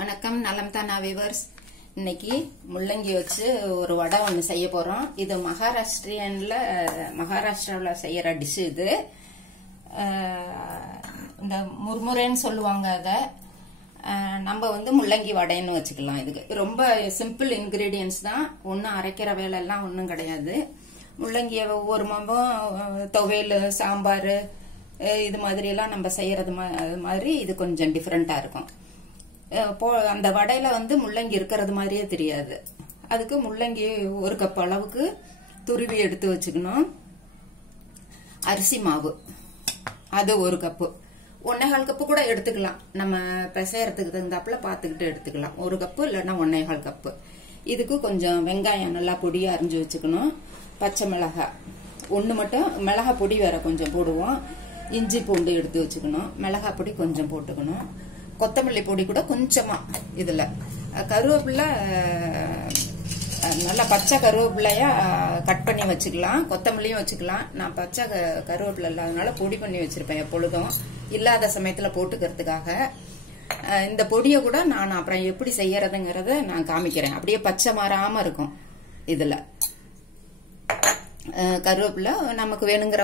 வணக்கம், நலம் தானா வியூவர்ஸ். இன்னைக்கு முள்ளங்கி வச்சு ஒரு வடை ஒன்று செய்ய போறோம். இது மகாராஷ்டிராவில் செய்யற டிஷ். இது இந்த முர்முரேன்னு சொல்லுவாங்க. அதை நம்ம வந்து முள்ளங்கி வடைன்னு வச்சுக்கலாம். இதுக்கு ரொம்ப சிம்பிள் இன்கிரீடியன்ஸ் தான். ஒன்றும் அரைக்கிற வேலை எல்லாம் ஒன்றும் கிடையாது. முள்ளங்கிய ஒவ்வொரு மாதம் துவையல், சாம்பார் இது மாதிரி எல்லாம் நம்ம செய்யறது மாதிரி இது கொஞ்சம் டிஃப்ரெண்டா இருக்கும். அந்த வடையில வந்து முள்ளங்கி இருக்கிறது மாதிரியே தெரியாது. அதுக்கு முள்ளங்கி ஒரு கப் அளவுக்கு துருவி எடுத்து வச்சுக்கணும். அரிசி மாவு அது ஒரு கப்பு, 1.25 கப்பு கூட எடுத்துக்கலாம். நம்ம பிசையறதுக்கு தகுந்தாப்புல பாத்துக்கிட்டு எடுத்துக்கலாம். 1 கப்பு இல்லைன்னா 1.25 கப்பு. இதுக்கு கொஞ்சம் வெங்காயம் நல்லா பொடியா அரிஞ்சு வச்சுக்கணும். பச்சை மிளகாய் ஒன்று மட்டும், மிளகாய் பொடி வேற கொஞ்சம் போடுவோம். இஞ்சி பூண்டு எடுத்து வச்சுக்கணும். மிளகாய் பொடி கொஞ்சம் போட்டுக்கணும். கொத்தமல்லி பொடி கூட கொஞ்சமா. இதுல கருவேப்பிலை நல்லா பச்சை கருவேப்பிலையா கட் பண்ணி வச்சுக்கலாம். கொத்தமல்லியும் வச்சுக்கலாம். நான் பச்சை கருவேப்பிலை இல்லாதனால பொடி பண்ணி வச்சிருப்பேன். எப்பொழுதும் இல்லாத சமயத்துல போட்டுக்கிறதுக்காக. இந்த பொடியை கூட நான் அப்புறம் எப்படி செய்யறதுங்கிறத நான் காமிக்கிறேன். அப்படியே பச்சை மாறாம இருக்கும். இதுல கருவேப்பிலை, நமக்கு வேணுங்கிற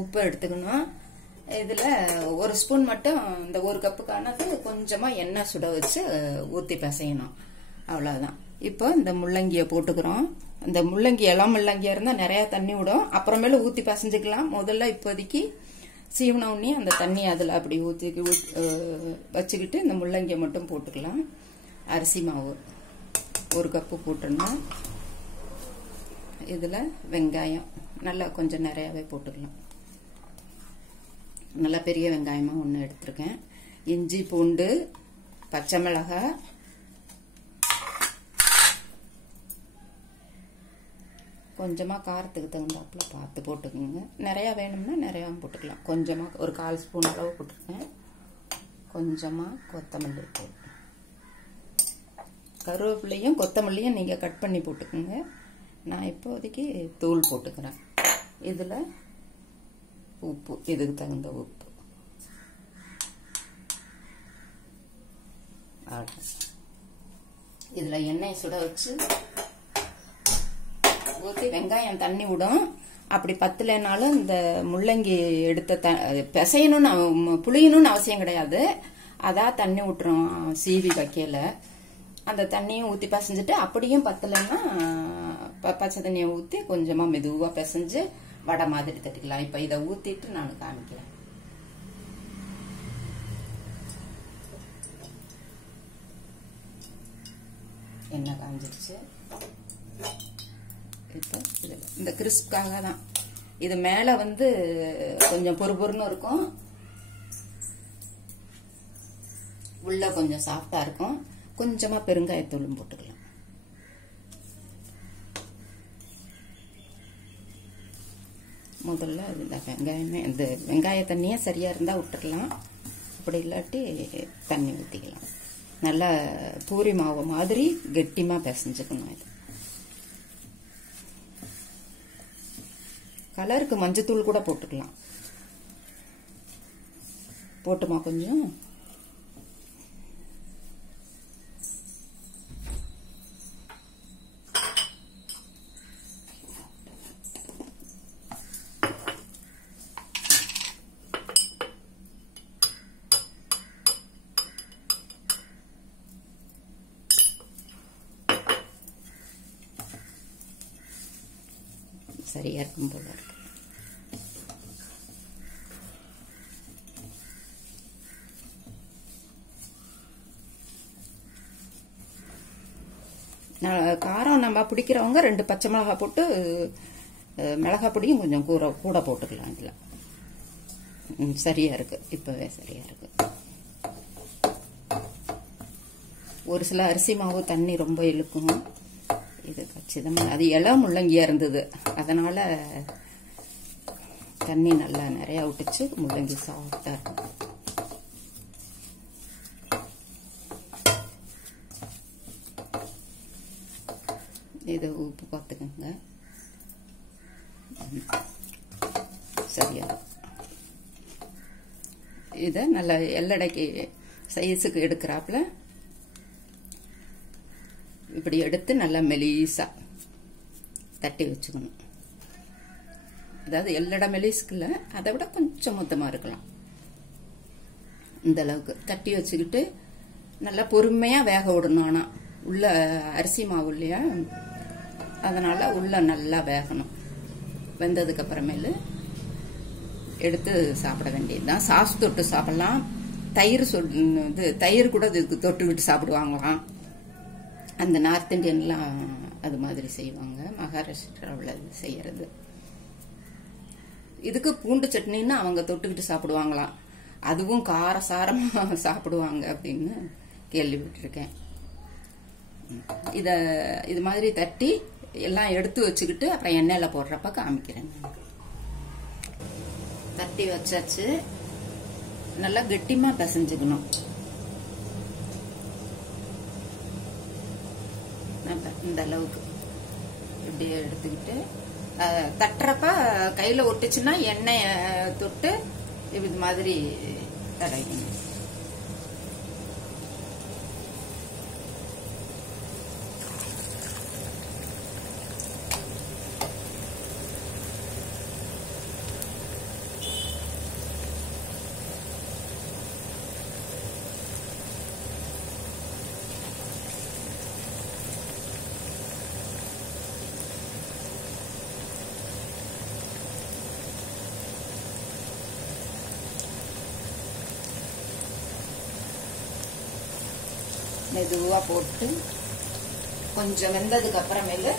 உப்பு எடுத்துக்கணும். இதுல 1 ஸ்பூன் மட்டும், இந்த 1 கப்புக்கானது கொஞ்சமா எண்ணெய் சுட வச்சு ஊத்தி பிசையணும். அவ்வளவுதான். இப்போ இந்த முள்ளங்கிய போட்டுக்கிறோம். இந்த முள்ளங்கி இளம் முள்ளங்கியா இருந்தா நிறைய தண்ணி விடும். அப்புறமேல ஊத்தி பசைஞ்சுக்கலாம். முதல்ல இப்போதைக்கு சீவன உண்ணி அந்த தண்ணி அதுல அப்படி ஊத்தி வச்சுக்கிட்டு இந்த முள்ளங்கிய மட்டும் போட்டுக்கலாம். அரிசி மாவு 1 கப்பு போட்டோம்னா, இதுல வெங்காயம் நல்லா கொஞ்சம் நிறையவே போட்டுக்கலாம். நல்லா பெரிய வெங்காயமா 1 எடுத்திருக்கேன். இஞ்சி பூண்டு, பச்சை மிளகாய், கொஞ்சமா காரத்துக்கு தகுந்தாப்புல பார்த்து போட்டுக்கோங்க. நிறைய வேணும்னா நிறைய போட்டுக்கலாம். கொஞ்சமா ஒரு 1/4 ஸ்பூன் அளவு போட்டுருக்கேன். கொஞ்சமா கொத்தமல்லி போட்டு, கருவேப்பிலையும் கொத்தமல்லியும் நீங்க கட் பண்ணி போட்டுக்கோங்க. நான் இப்போதைக்கு தூள் போட்டுக்கிறேன். இதுல உப்பு, இதுக்கு தகுந்த உப்பு. இதுல எண்ணெய் சுட வச்சு ஊத்தி வெங்காயம் தண்ணி விடும். அப்படி பத்தலைனாலும் இந்த முள்ளங்கி எடுத்த பிசையணும்னு புளியணும்னு அவசியம் கிடையாது. அதான் தண்ணி விட்டுரும் சீவி வைக்கல. அந்த தண்ணியும் ஊத்தி பசைஞ்சிட்டு, அப்படியும் பத்தலைன்னா பச்சை தண்ணியை ஊத்தி கொஞ்சமா மெதுவா பிசைஞ்சு வடை மாதிரி தட்டிக்கலாம். இப்ப இதை ஊத்திட்டு நான் காமிக்கிறேன். எண்ணெய் காஞ்சிருச்சு. இப்ப இந்த கிறிஸ்ப்காக தான். இது மேல வந்து கொஞ்சம் பொறுபொருன்னு இருக்கும், உள்ள கொஞ்சம் சாஃப்டா இருக்கும். கொஞ்சமா பெருங்காயத்தூளும் போட்டுக்கலாம். முதல்ல இந்த வெங்காயமே, இந்த வெங்காய தண்ணியே சரியா இருந்தா விட்டுக்கலாம். அப்படி இல்லாட்டி தண்ணி ஊத்திக்கலாம். நல்லா பூரி மாவு மாதிரி கெட்டிமா பிசைஞ்சுக்கணும். இது கலருக்கு மஞ்சத்தூள் கூட போட்டுக்கலாம். போட்டுமா கொஞ்சம். சரியா இருக்கும் போல இருக்கு. காரம் நம்ம பிடிக்கிறவங்க 2 பச்சை மிளகாய் போட்டு, மிளகாய் பொடியும் கொஞ்சம் கூட போட்டுக்கலாம். இதுல சரியா இருக்கு. இப்பவே சரியா இருக்கு. ஒரு சில அரிசி மாவு தண்ணி ரொம்ப இழுக்கும். இது கச்சிதமா, அது இளம் முள்ளங்கியா இருந்தது, அதனால தண்ணி நல்லா நிறைய விட்டுச்சு. முள்ளங்கி சாஃப்டா இருக்கும். இது உப்பு பார்த்துக்கோங்க. சரியா இதை நல்லா எல்லடைக்கு சைஸுக்கு எடுக்கிறாப்புல இப்படி எடுத்து நல்லா மெலிசா தட்டி வச்சுக்கணும். அதாவது எல்லா மெலிஸ்க்குல அதை விட கொஞ்சம் மொத்தமா இருக்கலாம். இந்த அளவுக்கு தட்டி வச்சுக்கிட்டு நல்லா பொறுமையா வேக விடணும். ஆனா உள்ள அரிசி மாவு இல்லையா, அதனால உள்ள நல்லா வேகணும். வெந்ததுக்கு அப்புறமேலு எடுத்து சாப்பிட வேண்டியதுதான். சாஸ் தொட்டு சாப்பிடலாம். தயிர் கூட இதுக்கு தொட்டுக்கிட்டு சாப்பிடுவாங்களாம். அந்த நார்த் இந்தியன்லாம் அது மாதிரி செய்வாங்க. மகாராஷ்டிராவில் செய்யறது. இதுக்கு பூண்டு சட்னின்னு அவங்க தொட்டுக்கிட்டு சாப்பிடுவாங்களாம். அதுவும் காரசாரமா சாப்பிடுவாங்க அப்படின்னு கேள்விப்பட்டிருக்கேன். இது மாதிரி தட்டி எல்லாம் எடுத்து வச்சுக்கிட்டு அப்புறம் எண்ணெயில போடுறப்ப காமிக்கிறேன். தட்டி வச்சாச்சு. நல்லா கெட்டிமா பிசைஞ்சுக்கணும். இந்த அளவுக்கு இப்படி எடுத்துக்கிட்டு தட்டுறப்ப கையில ஒட்டுச்சுன்னா எண்ணெய தொட்டு இது மாதிரி தடவிக்கணும். மெதுவா போட்டு கொஞ்சம் வெந்ததுக்கு அப்புறமேல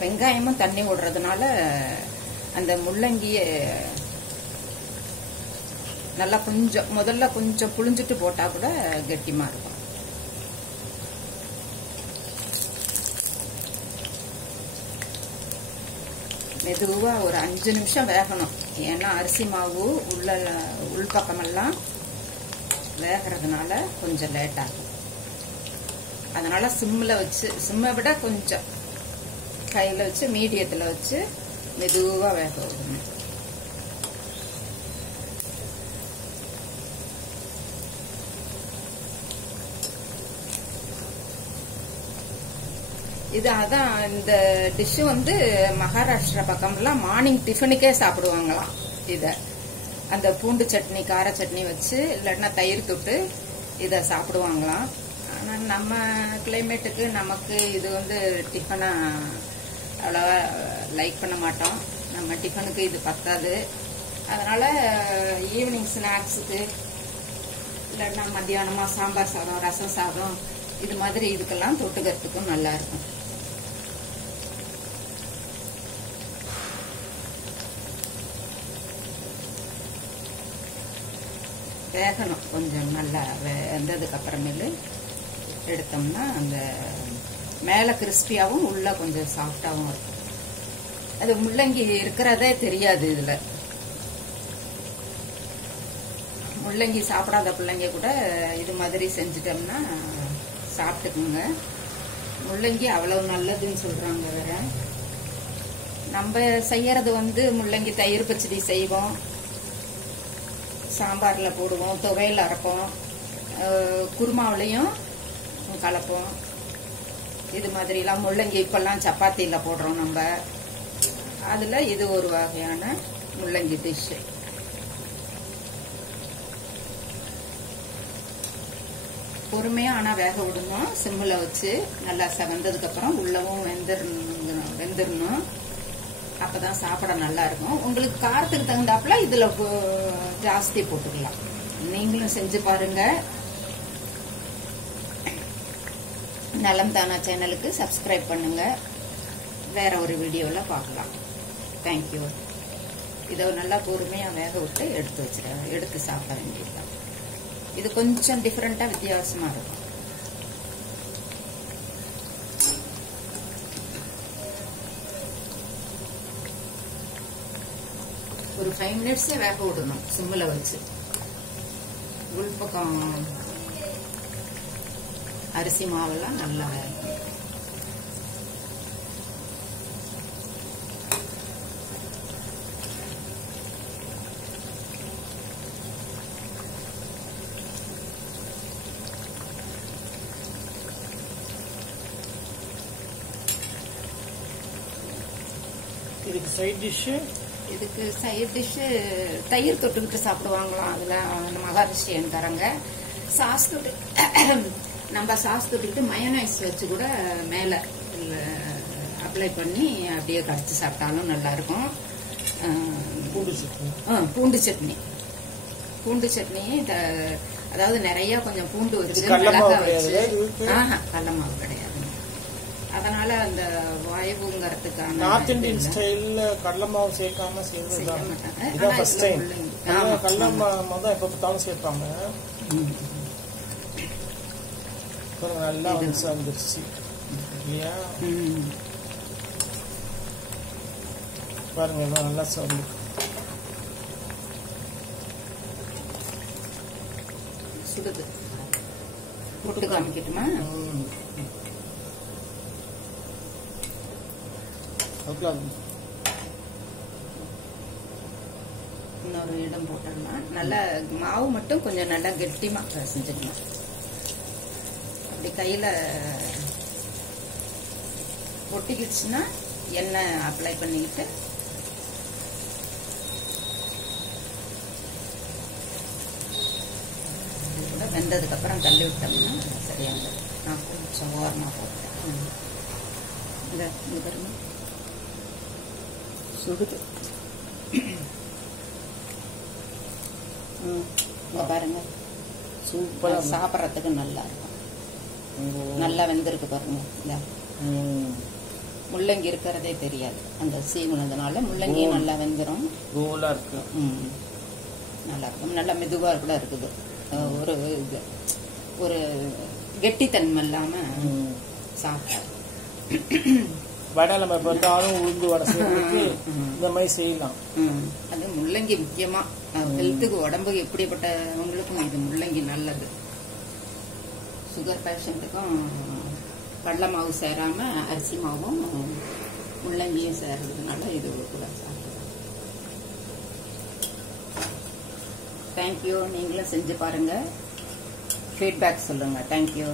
வெங்காயமும் தண்ணி விடுறதுனால அந்த முள்ளங்கிய நல்லா முதல்ல கொஞ்சம் புளிஞ்சிட்டு போட்டா கூட கெட்டிமா இருக்கும். மெதுவா ஒரு 5 நிமிஷம் வேகணும். ஏன்னா அரிசி மாவு உள்பக்கமெல்லாம் வேகிறதுனால கொஞ்சம் லேட் ஆகும். அதனால சிம்மை விட கொஞ்சம் கையில வச்சு மீடியத்துல வச்சு மெதுவா வேக விடணும். அதான் இந்த டிஷ் மகாராஷ்டிரா பக்கம்லாம் மார்னிங் டிஃபனுக்கே சாப்பிடுவாங்களாம். அந்த பூண்டு சட்னி கார சட்னி வச்சு இல்லைன்னா தயிர் தொட்டு இத சாப்பிடுவாங்களாம். ஆனா நம்ம கிளைமேட்டுக்கு நமக்கு இது டிஃபனா அவ்வளவா லைக் பண்ண மாட்டோம். நம்ம டிஃபனுக்கு இது பத்தாது. அதனால ஈவினிங் ஸ்நாக்ஸுக்கு இல்லைன்னா மத்தியானமா சாம்பார் சாதம் ரசம் சாதம் இது மாதிரி இதுக்கெல்லாம் தொட்டுக்கிறதுக்கும் நல்லா இருக்கும். வேகணும். கொஞ்சம் நல்லா வெந்ததுக்கு அப்புறமேலு எடுத்தோம்னா அந்த மேல கிறிஸ்பியாவும் உள்ள கொஞ்சம் சாஃப்டாவும் இருக்கும். அது முள்ளங்கி இருக்கிறதே தெரியாது. இதுல முள்ளங்கி சாப்பிடாத பிள்ளைங்க கூட இது மாதிரி செஞ்சுட்டோம்னா சாப்பிட்டுக்குங்க. முள்ளங்கி அவ்வளவு நல்லதுன்னு சொல்றாங்க. வேற நம்ம செய்யறது முள்ளங்கி தயிர் பச்சடி செய்வோம், சாம்பார்ல போடுவோம், துவையல் அரைப்போம், குருமாவிலையும் கலப்போம். இது மாதிரி எல்லாம் முள்ளங்கி இப்பெல்லாம் சப்பாத்தியில போடுறோம் நம்ம. அதுல இது ஒரு வகையான முள்ளங்கி டிஷ். பொறுமையா ஆனா வேக விடணும். சிம்ல வச்சு நல்லா செவந்ததுக்கு அப்புறம் உள்ளவும் வெந்துடணும். அப்பதான் சாப்பிட நல்லா இருக்கும். உங்களுக்கு காரத்துக்கு தகுந்தாப்புல இதுல ஜாஸ்தி போட்டுக்கலாம். நீங்களும் செஞ்சு பாருங்க. நலம் தானா சேனலுக்கு சப்ஸ்கிரைப் பண்ணுங்க. வேற ஒரு வீடியோல பார்க்கலாம். தேங்க்யூ. இதை நல்லா பொறுமையா வேக விட்டு எடுத்து சாப்பிட வேண்டியதுதான். இது கொஞ்சம் டிஃபரெண்டா வித்தியாசமா இருக்கும். ஒரு 5 மினிட்ஸ் வேக விடணும் சிம்ல வச்சு. உள்பக்கம் அரிசி மாவெல்லாம் நல்லா வேகும். இதுக்கு சைட் டிஷ், இதுக்கு சைட் டிஷ் தயிர் தொட்டுக்கிட்டு சாப்பிடுவாங்களாம். அதுல மகாராஷ்டிரியன்காரங்க சாஸ் தொட்டு நம்ம சாஸ் தொட்டுக்கிட்டு மயோனைஸ் வச்சு கூட மேல அப்ளை பண்ணி அப்படியே கரைச்சி சாப்பிட்டாலும் நல்லா இருக்கும். பூண்டு சட்னி. பூண்டு சட்னி, பூண்டு சட்னி அதாவது நிறைய கொஞ்சம் பூண்டு வச்சு கடலை மாவு மிளகாய் வச்சு. கிடையாது, கடலை மாவு கிடையாது. அதனால அந்த வாய்வுங்கிறதுக்கான நார்த் இந்தியன் ஸ்டைல்ல கடலை மாவு சேர்க்காம செய்யறதுதான் மாட்டாங்க. இதான் ஃபர்ஸ்ட் டைம். கடலை மாவு தான் எப்ப பார்த்தாலும் சேர்ப்பாங்க. நல்லா வந்துருச்சு இல்லையா? பாருங்க நல்லா சவுண்ட் சுடுது. போட்டு காமிக்கட்டுமா? இன்னொரு இடம் போட்டோம்னா நல்லா மாவு மட்டும் கொஞ்சம் நல்லா கெட்டிமா செஞ்சுக்கணும். அப்படி கையில ஒட்டிக்கிடுச்சுன்னா எண்ணெய் அப்ளை பண்ணிக்கிட்டு கூட வெந்ததுக்கு அப்புறம் தள்ளி விட்டோம்னா சரியானது. நான் கொஞ்சம் ஓரமாக போட்டேன். இங்க பாருங்க சுடுது. பாருங்க சூப்பரா சாப்பிட்றதுக்கு நல்லா இருக்கும். நல்லா வெந்திருக்கு பாருங்க. முள்ளங்கி இருக்கிறதே தெரியாது, அந்த சீவுனதுனால முள்ளங்கியும் நல்லா வெந்துரும். இருக்கு, நல்லா இருக்கும். நல்லா மெதுவா கூட இருக்குது. ஒரு இது ஒரு கெட்டித்தன்மை இல்லாம சாப்பிட்டா. வடை நம்ம பார்த்தாலும் உளுந்து வடை செய்யறதுக்கு இந்த மாதிரி செய்யலாம். அது முள்ளங்கி முக்கியமா ஹெல்த்துக்கு, உடம்புக்கு எப்படிப்பட்டவங்களுக்கும் இது முள்ளங்கி நல்லது. சுகர் பேஷண்ட்டுக்கும் கடலை மாவு சேராம அரிசி மாவும் முள்ளங்கியும் சேர்றதுனால இது கூட சாப்பிடுவோம். தேங்க்யூ. நீங்களும் செஞ்சு பாருங்க, ஃபீட்பேக் சொல்லுங்க. தேங்க்யூ.